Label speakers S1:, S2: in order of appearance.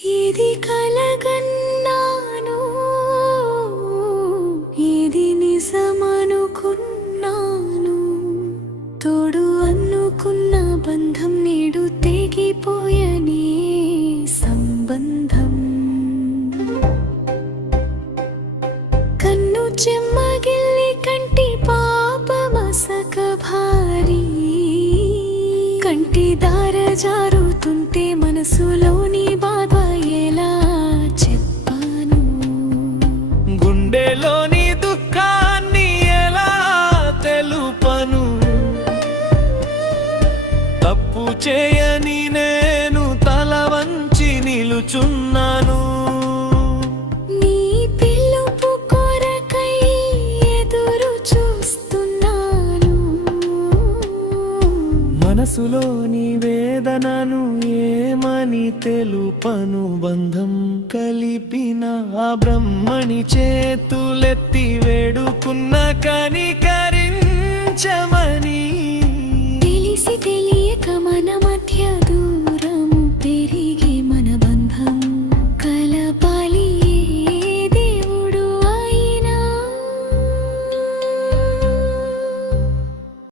S1: ఇది కలగన్నాను ఇది నిజమనుకున్నాను తోడు అనుకున్న బంధం నేడు తెగిపోయని సంబంధం. కన్ను చెమ్మగిల్లి కంటి పాపమసక భారీ కంటి దార జారుతుంటే మనసులో
S2: గుండెలోని దుఃఖాన్ని ఎలా తెలుపను? తప్పు చేయని నేను తల వంచి
S1: నిలుచున్నా.
S2: మనసులోని వేదనను ఏమని తెలుపను? బంధం కలిపిన ఆ బ్రహ్మణి చేతులెత్తి వేడుకున్న కనికరించమని. తెలిసి తెలియ